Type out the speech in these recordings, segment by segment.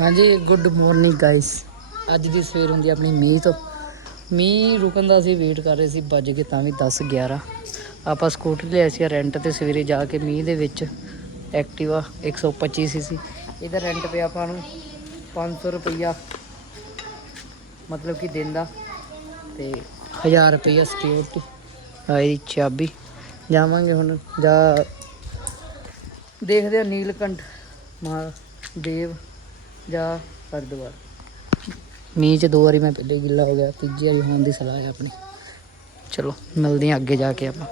ਹਾਂਜੀ good morning guys ਅੱਜ ਦੀ ਸਵੇਰ ਹੁੰਦੀ ਆਪਣੀ ਮੀਂਹ ਤੋਂ। ਮੀਂਹ ਰੁਕਣ ਦਾ ਅਸੀਂ ਵੇਟ ਕਰ ਰਹੇ ਸੀ, ਵੱਜ ਕੇ ਤਾਂ ਵੀ 10 11 ਆਪਾਂ ਸਕੂਟਰ ਲਿਆ ਸੀ ਰੈਂਟ ਤੇ ਸਵੇਰੇ ਜਾ ਕੇ ਮੀਂਹ ਦੇ ਵਿੱਚ ਐਕਟਿਵਾ 125 ਸੀਸੀ ਇਹਦਾ ਰੈਂਟ ਪਿਆ ਆਪਾਂ ਨੂੰ 500 ਰੁਪਈਆ। ਮਤਲਬ ਕਿ ਦਿਨ ਦਾ। ਤੇ 1000 ਰੁਪਈਆ ਸਿਕਿਉਰਿਟੀ ਆਈ ਚਾਬੀ। ਜਾਵਾਂਗੇ ਹੁਣ, ਜਾ ਦੇਖਦੇ ਆ ਨੀਲਕੰਠ ਮਹਾਦੇਵ। ਜਾ ਕਰ ਦੁਬਾਰਾ ਮੀਂਹ ਚ ਦੋ ਵਾਰੀ ਮੈਂ ਪਹਿਲੇ ਗਿੱਲਾ ਹੋ ਗਿਆ, ਤੀਜੀ ਵਾਰੀ ਹੋਣ ਦੀ ਸਲਾਹ ਹੈ ਆਪਣੀ। ਚਲੋ, ਮਿਲਦੇ ਆ ਅੱਗੇ ਜਾ ਕੇ ਆਪਾਂ।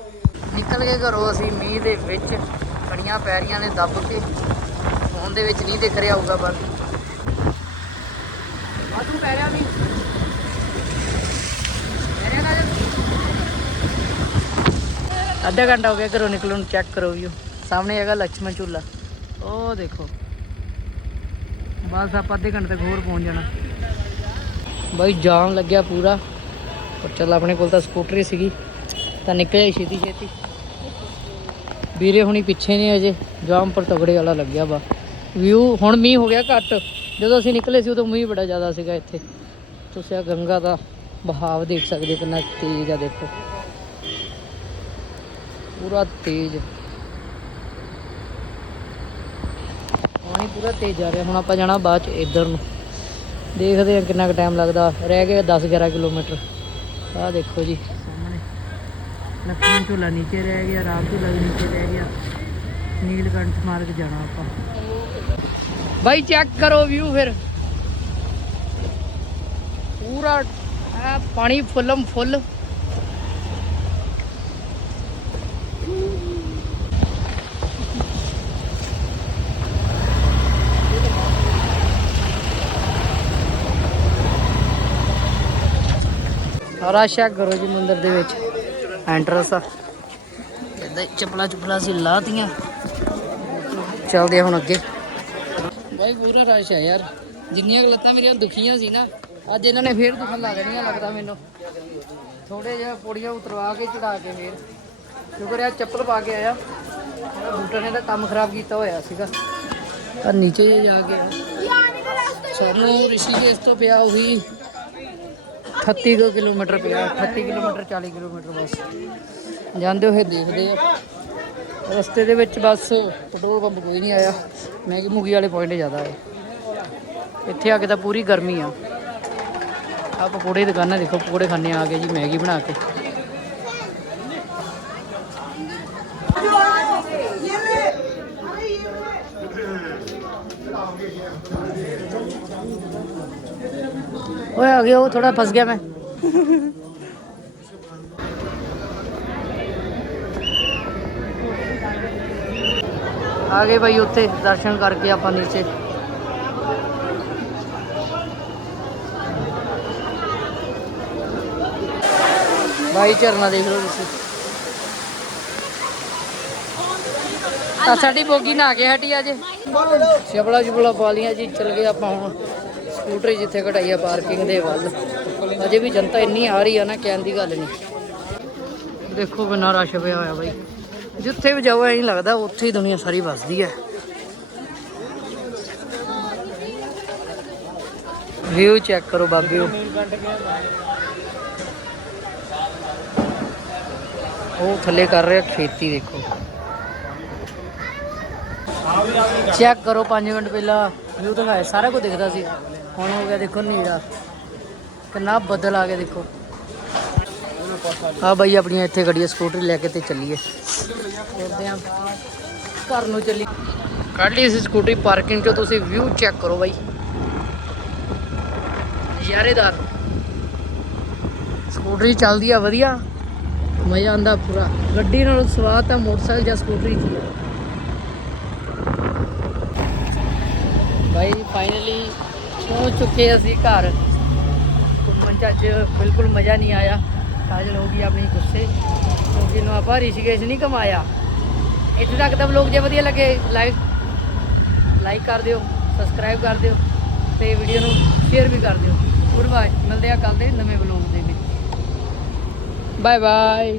ਨਿਕਲ ਕੇ ਘਰੋਂ ਅਸੀਂ ਮੀਂਹ ਦੇ ਵਿੱਚ ਕਣੀਆਂ ਪੈਰੀਆਂ ਨੇ ਦੱਬ ਕੇ, ਫੋਨ ਦੇ ਵਿੱਚ ਨਹੀਂ ਦਿਖ ਰਿਹਾ ਹੋਊਗਾ ਬਾਕੀ। ਵਾਧੂ ਪੈ ਰਿਹਾ ਵੀ ਅੱਧਾ ਘੰਟਾ ਹੋ ਗਿਆ ਘਰੋਂ ਨਿਕਲਣ ਨੂੰ ਚੈੱਕ ਕਰੋ ਵੀਓ। ਸਾਹਮਣੇ ਹੈਗਾ ਲక్ష్ਮਣ ਝੂਲਾ। ਉਹ ਦੇਖੋ। ਬਸ ਆਪਾਂ ਅੱਧੇ ਘੰਟੇ ਤੱਕ ਹੋਰ ਪਹੁੰਚ ਜਾਣਾ। ਬਾਈ ਜਾਮ ਲੱਗਿਆ ਪੂਰਾ। ਪਰ ਚੱਲ ਆਪਣੇ ਕੋਲ ਤਾਂ ਸਕੂਟਰੀ ਸੀਗੀ। ਤਾਂ ਨਿਕਲਿਆ ਛੇਤੀ ਛੇਤੀ। ਵੀਰੇ ਹੁਣੀ ਪਿੱਛੇ ਨਹੀਂ ਅਜੇ। ਜਾਮ ਪਰ ਤਗੜੇ ਵਾਲਾ ਲੱਗਿਆ ਵਾ। ਵਿਊ ਹੁਣ ਮੀਂਹ ਹੋ ਗਿਆ ਘੱਟ। ਜਦੋਂ ਅਸੀਂ ਨਿਕਲੇ ਸੀ ਉਦੋਂ ਮੀਂਹ ਬੜਾ ਜ਼ਿਆਦਾ ਸੀਗਾ ਇੱਥੇ। ਤੁਸੀਂ ਆ ਗੰਗਾ ਦਾ ਬਹਾਵ ਦੇਖ ਸਕਦੇ ਕਿੰਨਾ ਤੇਜ਼ ਆ ਦੇਖੋ। ਪੂਰਾ ਤੇਜ਼। ਪਾਣੀ ਪੂਰਾ ਤੇਜ਼ ਆ ਰਿਹਾ। ਹੁਣ ਆਪਾਂ ਜਾਣਾ ਬਾਅਦ ਚ ਇੱਧਰ ਨੂੰ। ਦੇਖਦੇ ਆ ਕਿੰਨਾ ਕੁ ਟਾਈਮ ਲੱਗਦਾ। ਰਹਿ ਗਏ 10 11 ਕਿਲੋਮੀਟਰ। ਆਹ ਦੇਖੋ ਜੀ। ਸਾਹਮਣੇ। ਲੱਖਾਂ ਝੂਲਾ ਨੀਚੇ ਰਹਿ ਗਿਆ ਰਾਮ ਝੂਲਾ ਵੀ ਨੀਚੇ ਰਹਿ ਗਿਆ। ਨੀਲਕੰਠ ਮਾਰਗ ਜਾਣਾ ਆਪਾਂ। ਬਾਈ ਚੈੱਕ ਕਰੋ ਵਿਊ ਫਿਰ। ਪੂਰਾ ਪਾਣੀ ਫੁੱਲਮ ਫੁੱਲ। ਰਾਸ਼ਾ ਕਰੋ ਜੀ ਮੰਦਿਰ ਦੇ ਵਿੱਚ। ਐਂਟਰਸ ਆ। ਇਦਾਂ ਚਪਲਾ ਚਪਲਾ ਸੀ ਲਾਤੀਆਂ। ਚੱਲਦੇ ਹੁਣ ਅੱਗੇ। ਬਾਈ ਪੂਰਾ ਰਸ਼ ਆ ਯਾਰ। ਜਿੰਨੀਆਂ ਕੁ ਲੱਤਾਂ ਮੇਰੀਆਂ ਦੁਖੀਆਂ ਸੀ ਨਾ ਅੱਜ ਇਹਨਾਂ ਨੇ ਫੇਰ ਦੁਖਣ ਲੱਗ ਜਾਣੀਆਂ ਲੱਗਦਾ ਮੈਨੂੰ। ਥੋੜੇ ਜਿਹਾ ਪੌੜੀਆਂ ਉਤਰਵਾ ਕੇ ਚੜਾ ਕੇ ਫੇਰ। ਸ਼ੁਕਰ ਆ ਚੱਪਲ ਪਾ ਕੇ ਆਇਆ। ਮੇਰਾ ਬੂਟਾ ਨੇ ਤਾਂ ਕੰਮ ਖਰਾਬ ਕੀਤਾ ਹੋਇਆ ਸੀਗਾ। ਪਰ ਨੀਚੇ ਜਿਹੇ ਜਾ ਕੇ। ਸਾਨੂੰ ਰਿਸ਼ੀਕੇਸ਼ ਤੋਂ ਪਿਆ ਉਹੀ 38 ਕੁ ਕਿਲੋਮੀਟਰ ਪਿਆ 38 ਕਿਲੋਮੀਟਰ 40 ਕਿਲੋਮੀਟਰ ਬਸ। ਜਾਂਦੇ ਹੋਏ ਦੇਖਦੇ ਆ। ਰਸਤੇ ਦੇ ਵਿੱਚ ਬਸ ਪੈਟਰੋਲ ਪੰਪ ਕੋਈ ਨਹੀਂ ਆਇਆ। ਮੈਗੀ ਮੁਗੀ ਵਾਲੇ ਪੁਆਇੰਟ ਜ਼ਿਆਦਾ ਹੈ ਇੱਥੇ ਆ ਕੇ ਤਾਂ ਪੂਰੀ ਗਰਮੀ ਆ। ਆ ਪਕੌੜੇ ਦੀ ਦੁਕਾਨਾਂ ਦੇਖੋ, ਪਕੌੜੇ ਖਾਣੇ ਆ ਗਏ ਜੀ, ਮੈਗੀ ਬਣਾ ਕੇ। ਓਏ ਆ ਗਿਆ ਉਹ ਥੋੜਾ ਫਸ ਗਿਆ ਮੈਂ। ਆ ਗਏ ਭਾਈ ਉੱਥੇ, ਦਰਸ਼ਨ ਕਰਕੇ ਆਪਾਂ ਨੀਚੇ। ਭਾਈ ਝਰਨਾ ਦੇਖ ਲਓ ਤੁਸੀਂ। ਤਾਂ ਸਾਡੀ ਬੋਗੀ ਨਾ ਕੇ ਹਟੀ ਅਜੇ। ਛਪਲਾ ਛਪਲਾ ਪਾ ਲੀਆਂ ਜੀ, ਚਲ ਗਏ ਆਪਾਂ ਹੁਣ। ਸਕੂਟਰ ਜਿੱਥੇ ਕਢਾਈ ਆ ਪਾਰਕਿੰਗ ਦੇ ਵੱਲ। ਅਜੇ ਵੀ ਜਨਤਾ ਇੰਨੀ ਆ ਰਹੀ ਆ ਨਾ, ਕਹਿਣ ਦੀ ਗੱਲ ਨਹੀਂ। ਦੇਖੋ ਕਿੰਨਾ ਰਸ਼ ਪਿਆ ਹੋਇਆ ਬਾਈ। ਜਿੱਥੇ ਵੀ ਜਾਓ, ਐਂ ਲੱਗਦਾ ਉੱਥੇ ਹੀ ਦੁਨੀਆ ਸਾਰੀ ਵਸਦੀ ਹੈ ਵਿਊ ਚੈੱਕ ਕਰੋ ਬਾਬਿਓ ਉਹ। ਥੱਲੇ ਕਰ ਰਿਹਾ ਖੇਤੀ, ਦੇਖੋ। ਚੈੱਕ ਕਰੋ 5 ਮਿੰਟ ਪਹਿਲਾਂ। ਵਿਊ ਦਿਖਾਇਆ ਸਾਰਾ ਕੁਝ ਦਿਖਦਾ ਸੀ। ਹੁਣ ਹੋ ਗਿਆ ਦੇਖੋ ਨੀਰਾ ਕਿੰਨਾ ਬੱਦਲ ਆ ਗਿਆ ਦੇਖੋ। ਆ ਬਾਈ ਆਪਣੀਆਂ ਇੱਥੇ ਗੱਡੀਆਂ ਸਕੂਟਰੀ ਲੈ ਕੇ ਤੇ ਚੱਲੀਏ। ਕਰਦੇ ਆ ਘਰ ਨੂੰ ਚੱਲੀ। ਕੱਢ ਲਈ ਸੀ ਸਕੂਟਰੀ ਪਾਰਕਿੰਗ ਚੋਂ, ਤੁਸੀਂ ਵਿਊ ਚੈੱਕ ਕਰੋ ਬਾਈ। ਨਜ਼ਾਰੇਦਾਰ। ਸਕੂਟਰੀ ਚੱਲਦੀ ਆ, ਵਧੀਆ। ਮਜ਼ਾ ਆਂਦਾ ਪੂਰਾ। ਗੱਡੀ ਨਾਲੋਂ ਸਵਾਦ ਤਾਂ ਮੋਟਰਸਾਈਕਲ ਜਾਂ ਸਕੂਟਰੀ 'ਚ ਹੀ ਆ ਬਾਈ ਫਾਈਨਲੀ ਪਹੁੰਚ ਚੁੱਕੇ ਅਸੀਂ ਘਰ। ਘੁੰਮਣ ਚ ਅੱਜ ਬਿਲਕੁਲ ਮਜ਼ਾ ਨਹੀਂ ਆਇਆ। ਕਾਜਲ ਹੋ ਗਈ ਆਪਣੀ ਗੁੱਸੇ। ਕਿਉਂਕਿ ਨੂੰ ਆਪਾਂ ਰਿਸ਼ੀਕੇਸ਼ ਨਹੀਂ ਕਮਾਇਆ। ਇੱਥੇ ਤੱਕ ਤਾਂ ਵਲੋਗ ਜੇ ਵਧੀਆ ਲੱਗੇ ਲਾਈਕ ਲਾਈਕ ਕਰ ਦਿਓ ਸਬਸਕ੍ਰਾਈਬ ਕਰ ਦਿਓ ਤੇ ਵੀਡੀਓ ਨੂੰ ਸ਼ੇਅਰ ਵੀ ਕਰ ਦਿਓ। ਗੁੱਡ ਬਾਏ ਮਿਲਦੇ ਆ ਕੱਲ ਦੇ ਨਵੇਂ ਵਲੋਗ ਦੇ ਵਿੱਚ। Bye bye